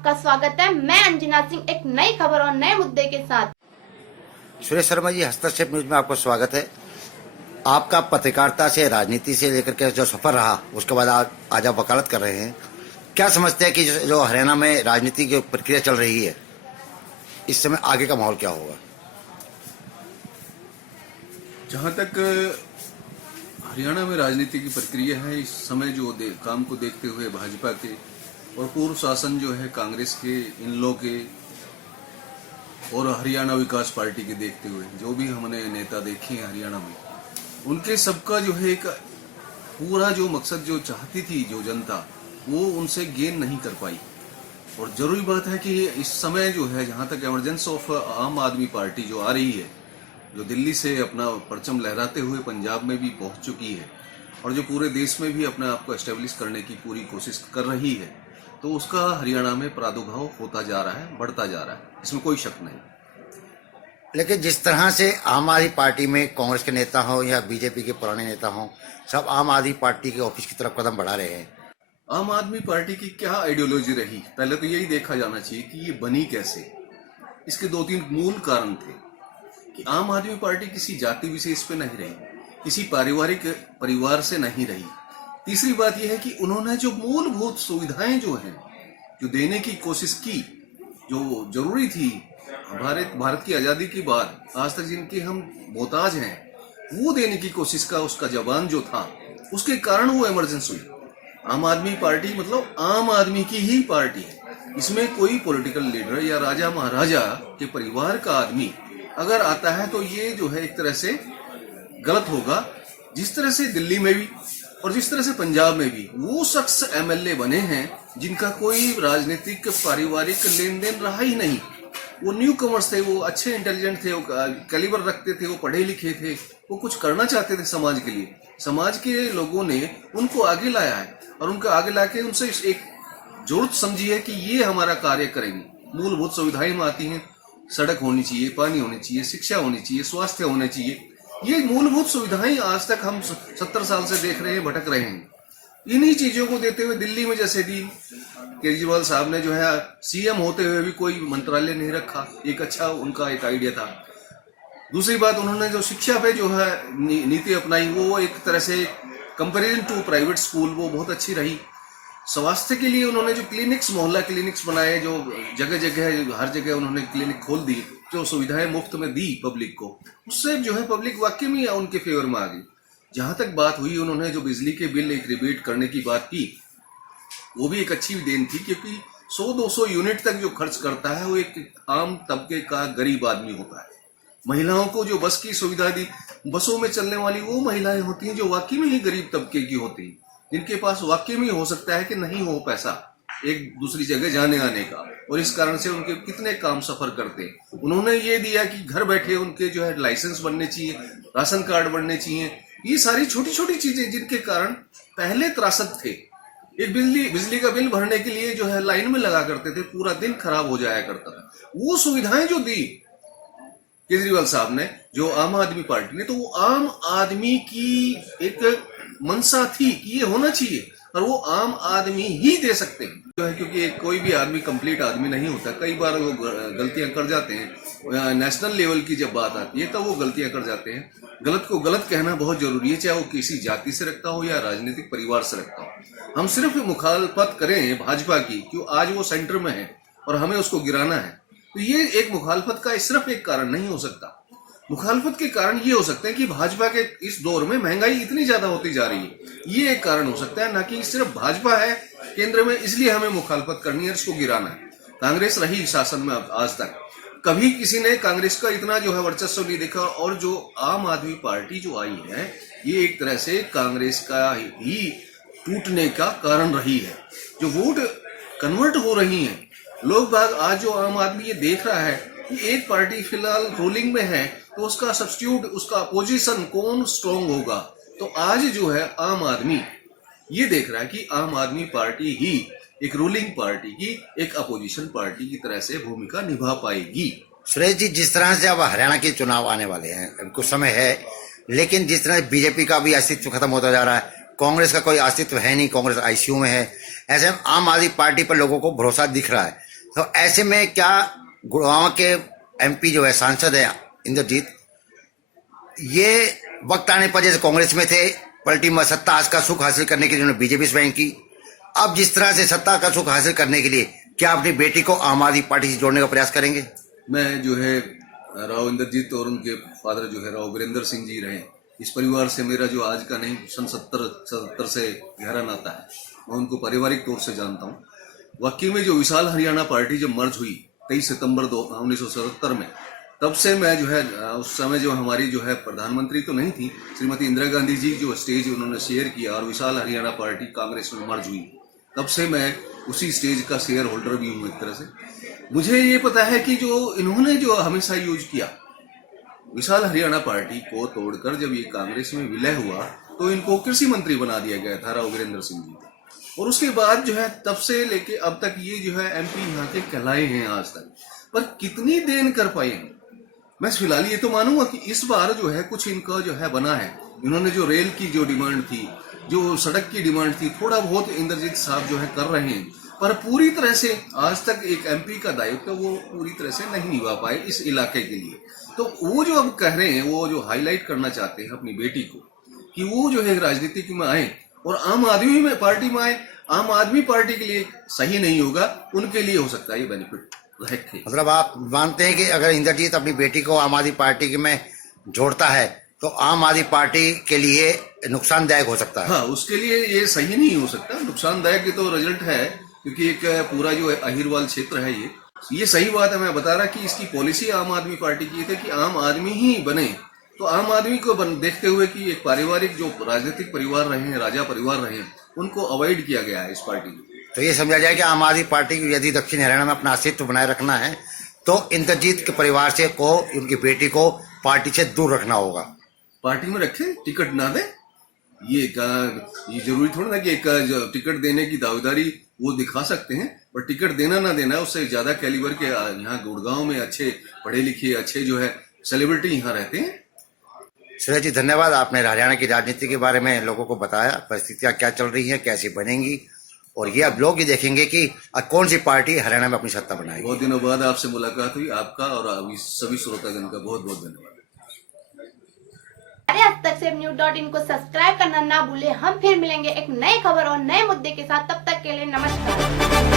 आपका स्वागत है। मैं अंजना सिंह एक नई खबर और नए मुद्दे के साथ। सुरेश शर्मा जी, हस्तक्षेप न्यूज में आपका स्वागत है। आपका पत्रकारिता से राजनीति से लेकर के जो सफर रहा उसके बाद आज आप वकालत कर रहे हैं। क्या समझते हैं कि जो हरियाणा में राजनीति की प्रक्रिया चल रही है, इस समय आगे का माहौल क्या होगा? जहाँ तक हरियाणा में राजनीति की प्रक्रिया है, इस समय जो काम को देखते हुए भाजपा के और पूर्व शासन जो है कांग्रेस के, इन लोग के और हरियाणा विकास पार्टी के देखते हुए जो भी हमने नेता देखे हैं हरियाणा में, उनके सबका जो है एक पूरा जो मकसद जो चाहती थी जो जनता, वो उनसे गेन नहीं कर पाई। और जरूरी बात है कि इस समय जो है, जहाँ तक एमरजेंस ऑफ आम आदमी पार्टी जो आ रही है, जो दिल्ली से अपना परचम लहराते हुए पंजाब में भी पहुंच चुकी है और जो पूरे देश में भी अपने आप को एस्टेब्लिश करने की पूरी कोशिश कर रही है, तो उसका हरियाणा में प्रादुर्भाव होता जा रहा है, बढ़ता जा रहा है, इसमें कोई शक नहीं। लेकिन जिस तरह से आम आदमी पार्टी में कांग्रेस के नेता हो या बीजेपी के पुराने नेता हो, सब आम आदमी पार्टी के ऑफिस की तरफ कदम बढ़ा रहे हैं। आम आदमी पार्टी की क्या आइडियोलॉजी रही, पहले तो यही देखा जाना चाहिए कि ये बनी कैसे। इसके 2-3 मूल कारण थे कि आम आदमी पार्टी किसी जाति विशेष पे नहीं रही, किसी पारिवारिक परिवार से नहीं रही। तीसरी बात यह है कि उन्होंने जो मूलभूत सुविधाएं जो हैं, जो देने की कोशिश की, जो जरूरी थी भारत की आजादी के बाद आज तक जिनके हम मोहताज हैं, वो देने की कोशिश का उसका जवान जो था, उसके कारण वो इमरजेंस हुई। आम आदमी पार्टी मतलब आम आदमी की ही पार्टी है। इसमें कोई पॉलिटिकल लीडर या राजा महाराजा के परिवार का आदमी अगर आता है तो ये जो है एक तरह से गलत होगा। जिस तरह से दिल्ली में भी और जिस तरह से पंजाब में भी वो शख्स एमएलए बने हैं जिनका कोई राजनीतिक पारिवारिक लेन देन रहा ही नहीं, वो न्यू कमर्स थे, वो अच्छे इंटेलिजेंट थे, वो कैलिबर रखते थे, वो पढ़े लिखे थे, वो कुछ करना चाहते थे समाज के लिए। समाज के लोगों ने उनको आगे लाया है और उनको आगे लाके उनसे एक जरूरत समझी है कि ये हमारा कार्य करेंगे। मूलभूत सुविधाएं में आती हैं, सड़क होनी चाहिए, पानी होनी चाहिए, शिक्षा होनी चाहिए, स्वास्थ्य होने चाहिए। ये मूलभूत सुविधाएं आज तक हम 70 साल से देख रहे हैं, भटक रहे हैं। इन्हीं चीजों को देते हुए दिल्ली में जैसे भी केजरीवाल साहब ने जो है सीएम होते हुए भी कोई मंत्रालय नहीं रखा, एक अच्छा उनका एक आइडिया था। दूसरी बात, उन्होंने जो शिक्षा पे जो है नीति अपनाई, वो एक तरह से कंपेरिजन टू प्राइवेट स्कूल वो बहुत अच्छी रही। स्वास्थ्य के लिए उन्होंने जो क्लिनिक्स, मोहल्ला क्लिनिक्स बनाए, जो जगह जगह हर जगह उन्होंने क्लिनिक खोल दी, जो सुविधाएं मुफ्त में दी पब्लिक को, उससे जो है पब्लिक वाकई में उनके फेवर में आ गई। जहां तक बात हुई, उन्होंने जो बिजली के बिल एक रिबेट करने की बात की, वो भी एक अच्छी देन थी, क्योंकि 100-200 यूनिट तक जो खर्च करता है वो एक आम तबके का गरीब आदमी होता है। महिलाओं को जो बस की सुविधा दी, बसों में चलने वाली वो महिलाएं होती हैं जो वाकई में ही गरीब तबके की होती हैं, जिनके पास वाकई में हो सकता है कि नहीं हो पैसा एक दूसरी जगह जाने आने का, और इस कारण से उनके कितने काम सफर करते हैं। उन्होंने ये दिया कि घर बैठे उनके जो है लाइसेंस बनने चाहिए, राशन कार्ड बनने चाहिए। ये सारी छोटी छोटी चीजें जिनके कारण पहले त्रासद थे, एक बिजली का बिल भरने के लिए जो है लाइन में लगा करते थे, पूरा दिन खराब हो जाया करता था। वो सुविधाएं जो दी केजरीवाल साहब ने, जो आम आदमी पार्टी ने, तो वो आम आदमी की एक मंशा थी कि ये होना चाहिए, और वो आम आदमी ही दे सकते हैं जो है, क्योंकि कोई भी आदमी कंप्लीट आदमी नहीं होता। कई बार वो गलतियां कर जाते हैं। नेशनल लेवल की जब बात आती है तब वो गलतियां कर जाते हैं। गलत को गलत कहना बहुत जरूरी है, चाहे वो किसी जाति से रखता हो या राजनीतिक परिवार से रखता हो। हम सिर्फ मुखालफत करें भाजपा की, क्यों आज वो सेंटर में है और हमें उसको गिराना है, तो ये एक मुखालफत का सिर्फ एक कारण नहीं हो सकता। मुखालफत के कारण ये हो सकते हैं कि भाजपा के इस दौर में महंगाई इतनी ज्यादा होती जा रही है, ये एक कारण हो सकता है, ना कि सिर्फ भाजपा है केंद्र में इसलिए हमें मुखालफत करनी है, इसको गिराना है। कांग्रेस रही शासन में आज तक, कभी किसी ने कांग्रेस का इतना जो है वर्चस्व नहीं देखा, और जो आम आदमी पार्टी जो आई है, ये एक तरह से कांग्रेस का ही टूटने का कारण रही है। जो वोट कन्वर्ट हो रही है, लोग बाग आज जो आम आदमी ये देख रहा है कि एक पार्टी फिलहाल रूलिंग में है, तो उसका सब्स्टिट्यूट, उसका अपोजिशन कौन स्ट्रॉन्ग होगा। तो आज जो है आम आदमी ये देख रहा है कि आम आदमी पार्टी ही एक रूलिंग पार्टी की, एक अपोजिशन पार्टी की तरह से भूमिका निभा पाएगी। सुरेश जी, जिस तरह से अब हरियाणा के चुनाव आने वाले हैं, कुछ समय है, लेकिन जिस तरह बीजेपी का भी अस्तित्व खत्म होता जा रहा है, कांग्रेस का कोई अस्तित्व है नहीं, कांग्रेस आईसीयू में है, ऐसे में आम आदमी पार्टी पर लोगों को भरोसा दिख रहा है। तो ऐसे में क्या गुड़गांव के एमपी जो है सांसद है इंद्रजीत, ये वक्त आने पर जैसे कांग्रेस में थे, पलटी में सत्ता आज का सुख हासिल करने के लिए उन्होंने बीजेपी से ज्वाइन की, अब जिस तरह से सत्ता का सुख हासिल करने के लिए क्या अपनी बेटी को आम आदमी पार्टी से जोड़ने का प्रयास करेंगे? मैं जो है राव इंद्रजीत और उनके फादर जो है राव वीरेंद्र सिंह जी रहे, इस परिवार से मेरा जो आज का नहीं सन 77 से गहरा नाता है। मैं उनको पारिवारिक तौर से जानता हूँ। वाकई में जो विशाल हरियाणा पार्टी जब मर्ज हुई 23 सितंबर 1977 में, तब से मैं जो है उस समय जो हमारी जो है प्रधानमंत्री तो नहीं थी, श्रीमती इंदिरा गांधी जी जो स्टेज उन्होंने शेयर किया और विशाल हरियाणा पार्टी कांग्रेस में मर्ज हुई, तब से मैं उसी स्टेज का शेयर होल्डर भी हूँ। एक तरह से मुझे ये पता है कि जो इन्होंने जो हमेशा यूज किया, विशाल हरियाणा पार्टी को तोड़कर जब ये कांग्रेस में विलय हुआ तो इनको कृषि मंत्री बना दिया गया था राव वीरेंद्र सिंह जी, और उसके बाद जो है तब से लेके अब तक ये जो है एमपी यहाँ के कहलाए हैं आज तक। पर कितनी देन कर पाए हैं, मैं फिलहाल ये तो मानूंगा कि इस बार जो है कुछ इनका जो है बना है। इन्होंने जो रेल की जो डिमांड थी, जो सड़क की डिमांड थी, थोड़ा बहुत इंद्रजीत साहब जो है कर रहे हैं, पर पूरी तरह से आज तक एक एमपी का दायित्व वो पूरी तरह से नहीं निभा पाए इस इलाके के लिए। तो वो जो अब कह रहे हैं, वो जो हाईलाइट करना चाहते हैं अपनी बेटी को कि वो जो है राजनीति में आए और आम आदमी में पार्टी में आए, आम आदमी पार्टी के लिए सही नहीं होगा, उनके लिए हो सकता है ये बेनिफिट। मतलब आप मानते हैं कि अगर इंद्रजीत अपनी बेटी को आम आदमी पार्टी में जोड़ता है तो आम आदमी पार्टी के लिए नुकसानदायक हो सकता है? हाँ, उसके लिए ये सही नहीं हो सकता। नुकसानदायक तो रिजल्ट है, क्योंकि एक पूरा जो अहिरवाल क्षेत्र है ये सही बात है। मैं बता रहा कि इसकी पॉलिसी आम आदमी पार्टी की थी कि आम आदमी ही बने, तो आम आदमी को देखते हुए कि एक पारिवारिक जो राजनीतिक परिवार रहे हैं, राजा परिवार रहे हैं, उनको अवॉइड किया गया है इस पार्टी में। तो ये समझा जाए कि आम आदमी पार्टी को यदि दक्षिण हरियाणा में अपना अस्तित्व बनाए रखना है तो इंद्रजीत के परिवार से को उनकी बेटी को पार्टी से दूर रखना होगा। पार्टी में रखे, टिकट ना दे, ये जरूरी थोड़ा ना कि एक टिकट देने की दावेदारी वो दिखा सकते हैं, पर टिकट देना ना देना उससे ज्यादा कैलिबर के यहाँ गुड़गांव में अच्छे पढ़े लिखे अच्छे जो है सेलिब्रिटी यहाँ रहते हैं। सुरेश जी धन्यवाद, आपने हरियाणा की राजनीति के बारे में लोगों को बताया, परिस्थितियां क्या चल रही हैं, कैसी बनेंगी, और ये अब लोग ही देखेंगे कि कौन सी पार्टी हरियाणा में अपनी सत्ता बनाएगी। बहुत दिनों बाद आपसे मुलाकात हुई, आपका और सभी श्रोतागण का बहुत बहुत धन्यवाद। अरे हस्तक्षेप.न्यूज़.in को सब्सक्राइब करना ना भूले। हम फिर मिलेंगे एक नई खबर और नए मुद्दे के साथ, तब तक के लिए नमस्कार।